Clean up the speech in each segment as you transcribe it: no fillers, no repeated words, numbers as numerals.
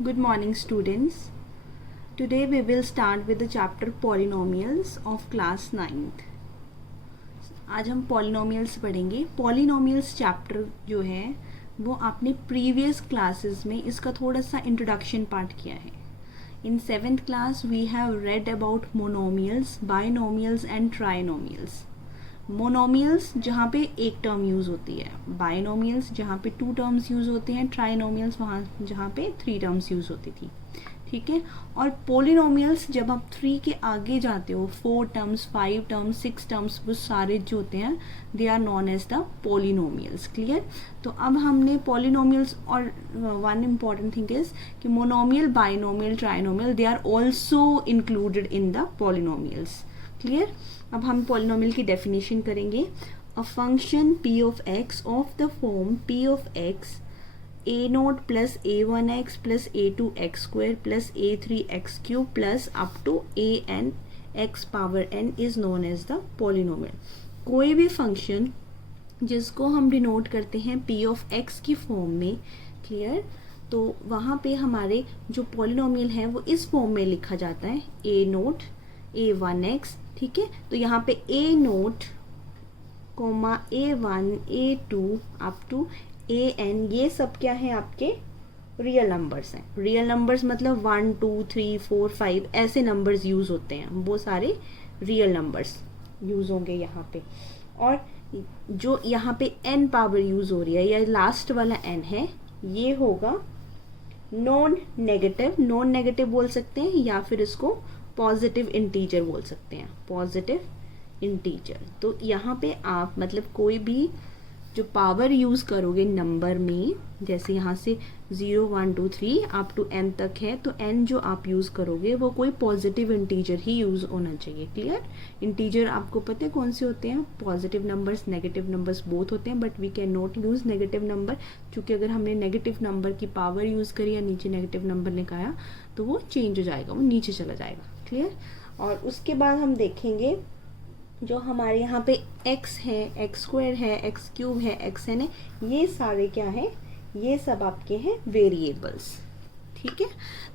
Good morning, students. Today we will start with the chapter Polynomials of class 9th. आज हम polynomials पढ़ेंगे. Polynomials chapter जो है वो आपने प्रीवियस क्लासेस में इसका थोड़ा सा इंट्रोडक्शन पार्ट किया है. In 7th class we have read about monomials, binomials and trinomials. Monomials जहाँ पे एक टर्म यूज़ होती है, बाइनोमियल्स जहाँ पे 2 टर्म्स यूज़ होते हैं, ट्राइनोमियल्स वहाँ जहाँ पे 3 टर्म्स यूज़ होती थी. ठीक है. और पोलिनोमियल्स जब आप 3 के आगे जाते हो, 4 टर्म्स, 5 टर्म्स, 6 टर्म्स, वो सारे जो होते हैं they are known as the polynomials. Clear. तो अब हमने पोलिनोमियल्स और वन इम्पॉर्टेंट थिंग इज कि monomial, binomial, trinomial they are also included in the polynomials. Clear. अब हम पॉलिनोमियल की डेफिनेशन करेंगे. A function p of x of the form p of x a0 plus a1x plus a2x square plus a3x cube plus up to an x power n is known as the polynomial. कोई भी function जिसको हम denote करते हैं p of x की form में. Clear. तो वहाँ पे हमारे जो पॉलिनोमियल है वो इस फॉर्म में लिखा जाता है a0 a1x. ठीक है. तो यहाँ पे a0 coma a1 a2 up to an, ये सब क्या है आपके रियल नंबर्स हैं. रियल नंबर्स मतलब 1 2 3 4 5 ऐसे नंबर्स यूज होते हैं, वो सारे रियल नंबर्स यूज होंगे यहाँ पे. और जो यहाँ पे n पावर यूज हो रही है, या लास्ट वाला n है, ये होगा नॉन नेगेटिव. नॉन नेगेटिव बोल सकते हैं या फिर इसको पॉजिटिव इंटीजर बोल सकते हैं, पॉजिटिव इंटीजर. तो यहाँ पे आप मतलब कोई भी जो पावर यूज़ करोगे नंबर में, जैसे यहाँ से 0 1 2 3 अप टू n तक है, तो n जो आप यूज़ करोगे वो कोई पॉजिटिव इंटीजर ही यूज़ होना चाहिए. क्लियर. इंटीजर आपको पता है कौन से होते हैं? Positive numbers, negative numbers both होते हैं, but we can not use negative number, क्योंकि अगर हमने नेगेटिव नंबर की पावर यूज़ करी या नीचे नेगेटिव नंबर लिखाया तो वो चेंज हो जाएगा, वो नीचे चला जाएगा. क्लियर. और उसके बाद हम देखेंगे जो हमारे यहाँ पे x है, x स्क्वायर है, x क्यूब है, xn है, ये सारे क्या हैं? ये सब आपके हैं वेरिएबल्स. ठीक है.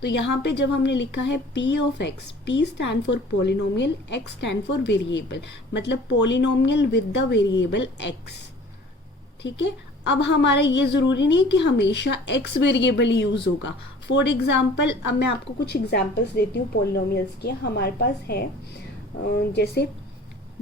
तो यहाँ पे जब हमने लिखा है p of x, p stand for polynomial, x stand for variable, मतलब polynomial with the variable x. ठीक है. अब हमारा ये ज़रूरी नहीं है कि हमेशा x वेरिएबल यूज़ होगा. फॉर एग्जाम्पल, अब मैं आपको कुछ एग्जाम्पल्स देती हूँ पोलिनोमियल्स के. हमारे पास है जैसे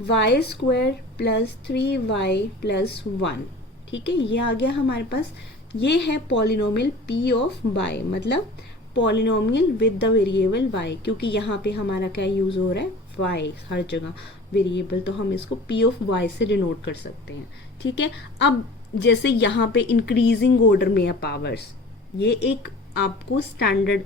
y square plus 3y plus 1. ठीक है. ये आ गया हमारे पास. ये है पोलिनोमियल p ऑफ y, मतलब polynomial with the variable y, क्योंकि यहाँ पे हमारा क्या यूज़ हो रहा है? y हर जगह वेरिएबल, तो हम इसको p ऑफ y से डिनोट कर सकते हैं. ठीक है. अब जैसे यहाँ पे इंक्रीजिंग ऑर्डर में है पावर्स, ये एक आपको स्टैंडर्ड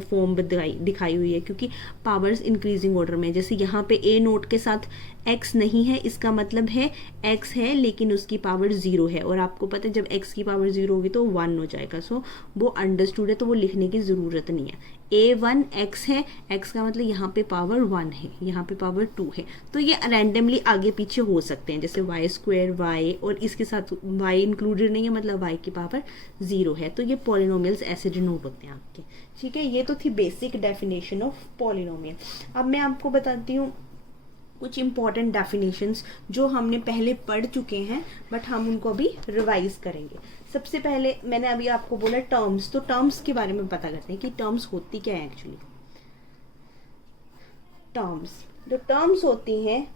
फॉर्म दिखाई हुई है, क्योंकि पावर्स इंक्रीजिंग ऑर्डर में. जैसे यहाँ पे a नोट के साथ x नहीं है, इसका मतलब है x है लेकिन उसकी पावर 0 है, और आपको पता है जब x की पावर 0 होगी तो 1 हो जाएगा. सो वो अंडरस्टूड है, तो वो लिखने की ज़रूरत नहीं है. a1 x है, x का मतलब यहाँ पे पावर 1 है, यहाँ पे पावर 2 है, तो ये रैंडमली आगे पीछे हो सकते हैं. जैसे y स्क्वायर y और इसके साथ y इंक्लूडेड नहीं है, मतलब y की पावर 0 है, तो ये पॉलिनोमियल्स ऐसे डिनोट होते हैं आपके. ठीक है. ये तो थी बेसिक डेफिनेशन ऑफ पॉलिनोमियल. अब मैं आपको बताती हूँ कुछ इंपॉर्टेंट डेफिनेशंस जो हमने पहले पढ़ चुके हैं, बट हम उनको अभी रिवाइज करेंगे. सबसे पहले मैंने अभी आपको बोला टर्म्स, तो टर्म्स के बारे में पता करते हैं कि टर्म्स होती क्या है एक्चुअली. टर्म्स, जो टर्म्स होती हैं,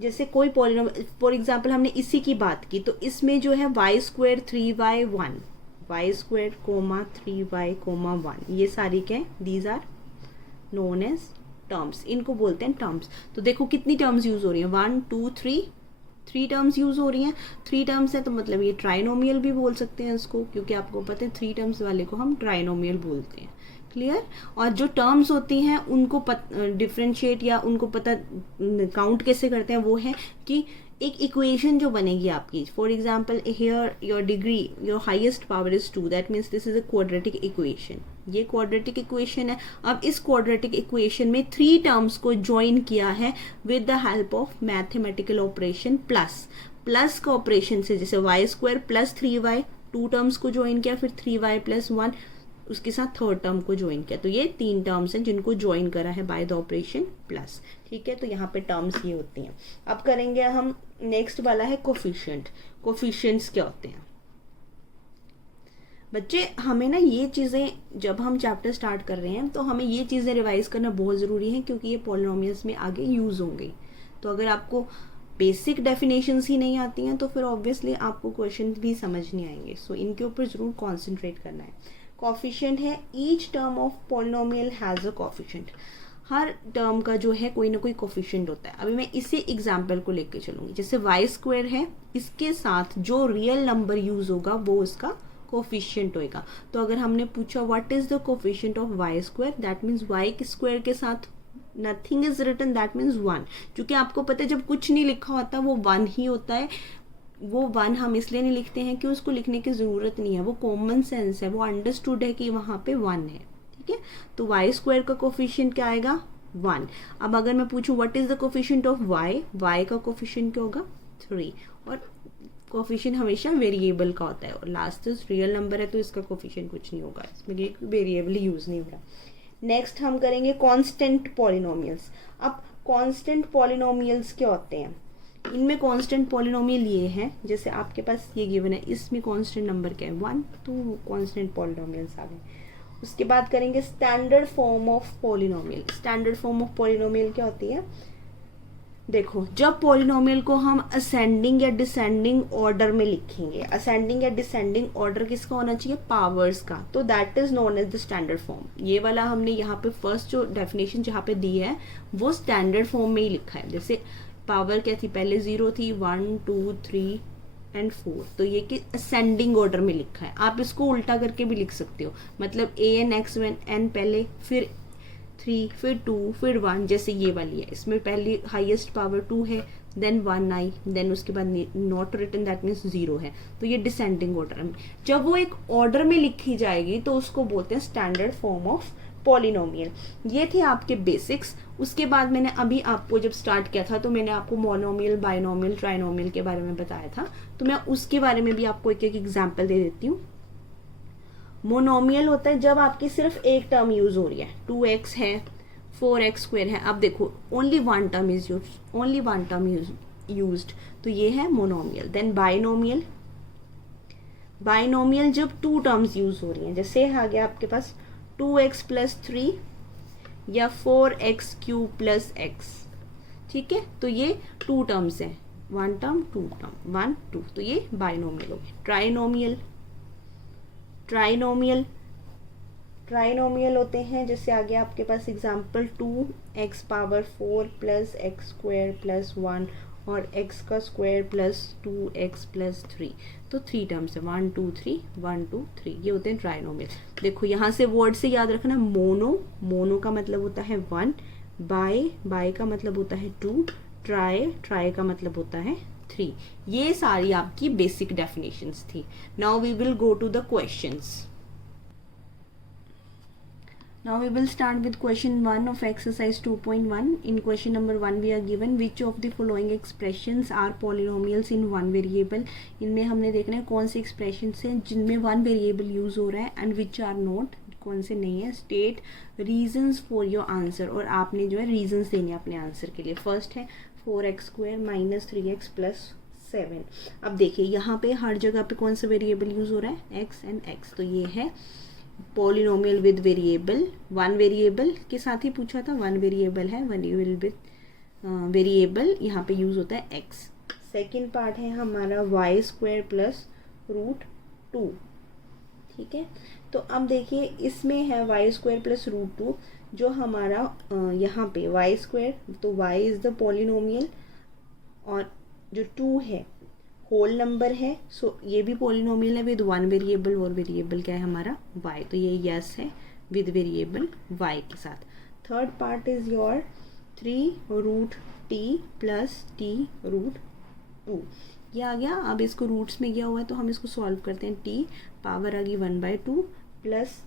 जैसे कोई पॉलिनोमियल, फॉर एग्जांपल हमने इसी की बात की, तो इसमें जो है y square 3y 1, y square comma 3y comma 1, ये सारी क्या है? These are known as terms. इनको बोलते हैं टर्म्स. तो देखो कितनी टर्म्स यूज हो रही हैं? 1 2 3 टर्म्स यूज हो रही हैं. 3 टर्म्स है तो मतलब ये ट्राइनोमियल भी बोल सकते हैं इसको, क्योंकि आपको पता है 3 टर्म्स वाले को हम ट्राइनोमियल बोलते हैं. क्लियर. और जो टर्म्स होती हैं उनको डिफ्रेंशिएट या उनको पता काउंट कैसे करते हैं, वो है कि एक इक्वेशन जो बनेगी आपकी, for example here your degree, your highest power is 2, that means this is a quadratic equation. ये क्वाड्रेटिक इक्वेशन है. अब इस क्वाड्रेटिक इक्वेशन में 3 टर्म्स को ज्वाइन किया है with the help of mathematical operation plus का ऑपरेशन से, जैसे y square plus 3y, 2 terms को ज्वाइन किया, फिर 3y प्लस 1 उसके साथ थर्ड टर्म को ज्वाइन किया, तो ये 3 टर्म्स हैं जिनको ज्वाइन करा है बाय द ऑपरेशन प्लस। ठीक है, तो यहाँ पे टर्म्स ये होती हैं। अब करेंगे हम नेक्स्ट वाला है कोफिशिएंट। कोफिशिएंट्स क्या होते हैं बच्चे? हमें ना ये चीज़ें जब हम चैप्टर स्टार्ट कर रहे हैं तो हमें ये चीज़ें रिवाइज करना बहुत ज़रूरी है, क्योंकि ये पॉलिनोमियल्स में आगे यूज़ होंगे। तो अगर आपको बेसिक डेफिनेशंस ही नहीं आती हैं तो फिर ऑब्वियसली आपको क्वेश्चन भी समझ नहीं आएंगे। सो इनके ऊपर ज़रूर कॉन्सेंट्रेट करना है। कॉफिशिएंट है, each term of polynomial has a coefficient. Her term का जो है कोई ना कोई कोफिशिएंट होता है। अभी मैं इसी एग्जाम्पल को लेके चलूंगी। जैसे वाई स्क्वायर है, इसके साथ जो रियल नंबर यूज होगा वो उसका कोफिशिएंट होएगा। तो अगर हमने पूछा what is the coefficient of y square, that means y square के साथ nothing is written, that means 1। क्योंकि आपको पता है जब कुछ नहीं लिखा होता वो 1 ही होता है। वो 1 हम इसलिए नहीं लिखते हैं कि उसको लिखने की जरूरत नहीं है, वो कॉमन सेंस है, वो अंडरस्टूड है कि वहां पे 1 है। ठीक है, तो वाई स्क्वायर का कोफिशिएंट क्या आएगा? 1। अब अगर मैं पूछूं what is the coefficient of y, y का कोफिशिएंट क्या होगा? 3। और कोफिशिएंट हमेशा वेरिएबल का होता है, और लास्ट रियल नंबर है तो इसका कोफिशिएंट कुछ नहीं होगा, इसमें वेरिएबल यूज नहीं हो रहा। नेक्स्ट हम करेंगे कांस्टेंट पॉलिनोमियल्स। अब कांस्टेंट पॉलिनोमियल्स क्या होते हैं? इनमें कांस्टेंट पॉलिनोमियल ये है, जैसे आपके पास ये गिवन है, इसमें कांस्टेंट नंबर क्या है? 1, तो कांस्टेंट पॉलिनोमियल्स आ गए। उसके बाद करेंगे standard form of polynomial. Standard form of polynomial क्या होती है? देखो, जब पॉलिनोमियल को हम असेंडिंग या डिसेंडिंग ऑर्डर में लिखेंगे, असेंडिंग या डिसेंडिंग ऑर्डर किसका होना चाहिए? पावर्स का, तो that is known as the standard form. ये वाला हमने यहाँ पे फर्स्ट जो डेफिनेशन जहाँ पे दी है वो स्टैंडर्ड फॉर्म में ही लिखा है। जैसे पावर क्या थी? पहले 0 थी, 1 2 3 एंड 4, तो ये कि असेंडिंग ऑर्डर में लिखा है। आप इसको उल्टा करके भी लिख सकते हो, मतलब AN पहले, फिर 3, फिर 2, फिर 1, जैसे ये वाली है, इसमें पहली हाईएस्ट पावर 2 है, देन 1 आई, देन उसके बाद नॉट रिटन, दैट मीन्स 0 है, तो ये डिसेंडिंग ऑर्डर में। जब वो एक ऑर्डर में लिखी जाएगी तो उसको बोलते हैं स्टैंडर्ड फॉर्म ऑफ पॉलिनोमियल। ये थे आपके बेसिक्स। उसके बाद मैंने अभी आपको जब स्टार्ट किया था तो मैंने आपको मोनोमियल, बाइनोमियल, ट्राइनोमियल के बारे में बताया था, तो मैं उसके बारे में भी आपको एक एक एग्जाम्पल दे देती हूँ। मोनोमियल होता है जब आपकी सिर्फ एक टर्म यूज हो रही है, 2x है, 4x स्क्वायर है। अब देखो only one term is used, तो ये है मोनोमियल। देन बाइनोमियल, बाइनोमियल जब 2 टर्म्स यूज हो रही हैं, जैसे आ गया आपके पास 2x + 3 या 4x³ + x। ठीक है, तो ये 2 टर्म्स हैं, 1 टर्म 2 टर्म, 1 2, तो ये बाइनोमियल हो गया। ट्राइनोमियल, ट्राइनोमियल, ट्राइनोमियल होते हैं, जैसे आ गया आपके पास एग्जाम्पल 2x पावर 4 + x² + 1 और x² + 2x + 3, तो 3 टर्म्स है, 1 2 3 1 2 3, ये होते हैं ट्राइनोमियल। देखो यहाँ से वर्ड से याद रखना, मोनो, मोनो का मतलब होता है 1, बाय, बाय का मतलब होता है 2, ट्राई, ट्राई का मतलब होता है 3। ये सारी आपकी बेसिक डेफिनेशंस थी। Now we will go to the questions. Now we will start with question 1 of exercise 2.1. In question number 1 we are given which of the following expressions are polynomials in one variable. इनमें हमने देखना है कौन से expressions हैं जिनमें one variable use हो रहा है and which are not, कौन से नहीं है। State reasons for your answer, और आपने जो है reasons देने अपने आंसर के लिए। फर्स्ट है 4x² - 3x + 7। अब देखिए यहाँ पे हर जगह पे कौन सा वेरिएबल यूज हो रहा है? x and x, तो ये है polynomial with variable. One variable के साथ ही पूछा था, वन वेरिएबल है, वेरिएबल विद वेरिएबल, यहाँ पे यूज होता है x। सेकेंड पार्ट है हमारा y² + √2। ठीक है, तो अब देखिए इसमें है y² + √2, जो हमारा यहाँ पे y², तो y इज द पॉलिनोमियल, और जो 2 है होल नंबर है, सो ये भी पॉलिनोमियल है विद वन वेरिएबल, और वेरिएबल क्या है हमारा? y, तो ये यस है विद वेरिएबल y के साथ। Third part is your 3√t + t√2, ये आ गया। अब इसको रूट्स में गया हुआ है तो हम इसको सॉल्व करते हैं। t पावर आ गई 1/2 +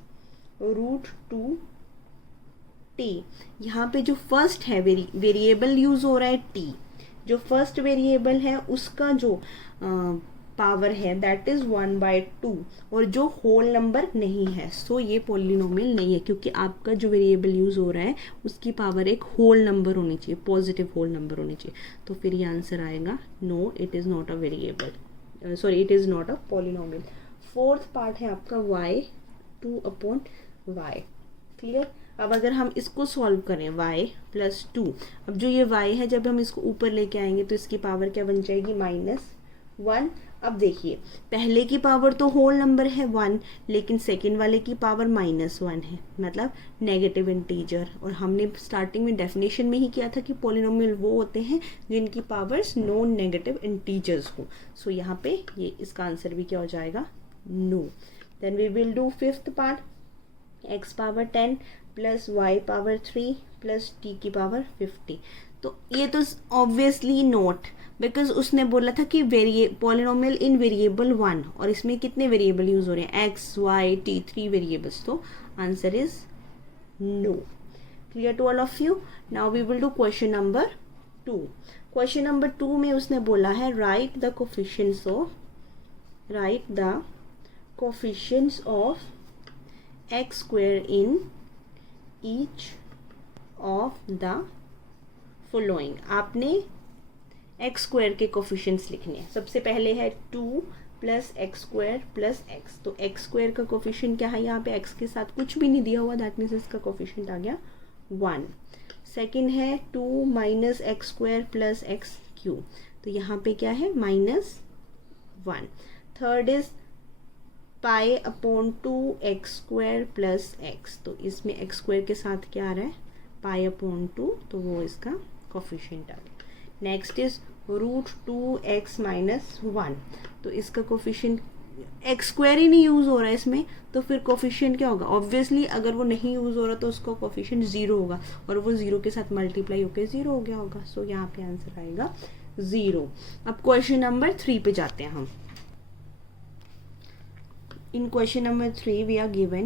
√2t। यहाँ पे जो फर्स्ट है वेरिएबल यूज हो रहा है t, जो फर्स्ट वेरिएबल है उसका जो पावर है दैट इज 1/2 और जो होल नंबर नहीं है, सो ये पॉलिनोमियल नहीं है, क्योंकि आपका जो वेरिएबल यूज हो रहा है उसकी पावर एक होल नंबर होनी चाहिए, पॉजिटिव होल नंबर होनी चाहिए। तो फिर ये आंसर आएगा no, it is not a variable, sorry it is not a polynomial. Fourth part है आपका y 2/y। क्लियर। अब अगर हम इसको सॉल्व करें y + 2, अब जो ये y है जब हम इसको ऊपर लेके आएंगे तो इसकी पावर क्या बन जाएगी, -1। अब देखिए पहले की पावर तो होल नंबर है 1, लेकिन सेकंड वाले की पावर -1 है, मतलब नेगेटिव इंटीजर। और हमने स्टार्टिंग में डेफिनेशन में ही किया था कि पॉलिनोमियल वो होते हैं जिनकी पावर्स नॉन नेगेटिव इंटीजर्स हो। सो यहाँ पे ये इसका आंसर भी क्या हो जाएगा, no. Then we will do fifth part, x power 10 + y power 3 + t की पावर 50। तो ये तो ऑब्वियसली नॉट, बिकॉज उसने बोला था कि पॉलिनोमियल इन वेरिएबल 1, और इसमें कितने वेरिएबल यूज हो रहे हैं, x y t, 3 वेरिएबल्स। तो answer is no. Clear to all of you. Now we will do question number 2। Question number 2 में उसने बोला है write the coefficients of x square in each of the following. आपने X square के coefficients लिखने हैं। सबसे पहले है 2 + x² + x। तो एक्स स्क्वायर का कोफिशिएंट क्या है, यहाँ पे x के साथ कुछ भी नहीं दिया हुआ, दैट मीन्स इसका कोफिशिएंट आ गया 1। सेकेंड है 2 - x² + x³। तो यहाँ पे क्या है, -1। Third is π/2 x² + x। तो इसमें x² के साथ क्या आ रहा है, π/2, तो वो इसका कोफिशिएंट आ गया। Next is √2x - 1। तो इसका कोफिशिएंट x² ही नहीं यूज हो रहा है इसमें, तो फिर कोफिशिएंट क्या होगा, ऑब्वियसली अगर वो नहीं यूज हो रहा तो उसका कोफिशिएंट 0 होगा, और वो 0 के साथ मल्टीप्लाई होकर 0 हो गया होगा। सो यहाँ पे आंसर आएगा 0। अब क्वेश्चन नंबर 3 पे जाते हैं हम। In question number 3 we are given,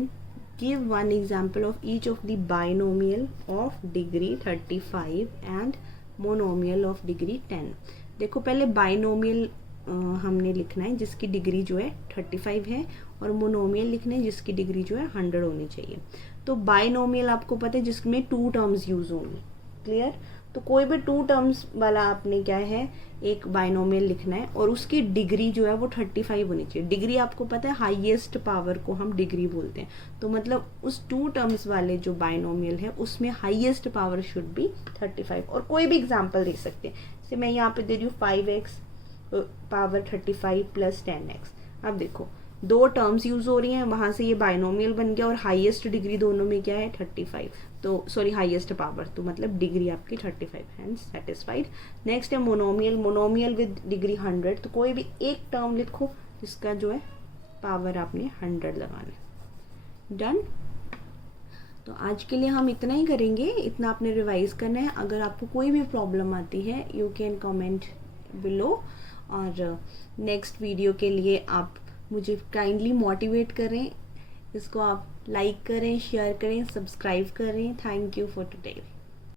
give one example of each of the binomial of degree 35 and monomial of degree 10। देखो पहले बाइनोमियल हमने लिखना है जिसकी डिग्री जो है 35 है, और मोनोमियल लिखना है जिसकी डिग्री जो है 100 होनी चाहिए। तो बाइनोमियल आपको पता है जिसमें 2 टर्म्स यूज होंगी। क्लियर। तो कोई भी 2 टर्म्स वाला आपने क्या है, एक बाइनोमियल लिखना है, और उसकी डिग्री जो है वो 35 होनी चाहिए। डिग्री आपको पता है हाईएस्ट पावर को हम डिग्री बोलते हैं, तो मतलब उस 2 टर्म्स वाले जो बाइनोमियल है उसमें हाईएस्ट पावर शुड बी 35। और कोई भी एग्जांपल दे सकते हैं, जैसे मैं यहाँ पे दे रही हूँ 5x पावर 35 + 10x। अब देखो 2 टर्म्स यूज हो रही हैं, वहां से ये बाइनोमियल बन गया, और हाईएस्ट डिग्री दोनों में क्या है, 35। तो सॉरी हाईएस्ट पावर, तो मतलब डिग्री आपकी 35, हैंस सेटिस्फाइड। नेक्स्ट है मोनोमियल विद डिग्री 100। तो कोई भी एक टर्म लिखो जिसका जो है पावर आपने 100 लगाना है। डन। तो आज के लिए हम इतना ही करेंगे, इतना आपने रिवाइज करना है। अगर आपको कोई भी प्रॉब्लम आती है यू कैन कमेंट बिलो, और नेक्स्ट वीडियो के लिए आप मुझे काइंडली मोटिवेट करें, इसको आप लाइक करें, शेयर करें, सब्सक्राइब करें। Thank you for today.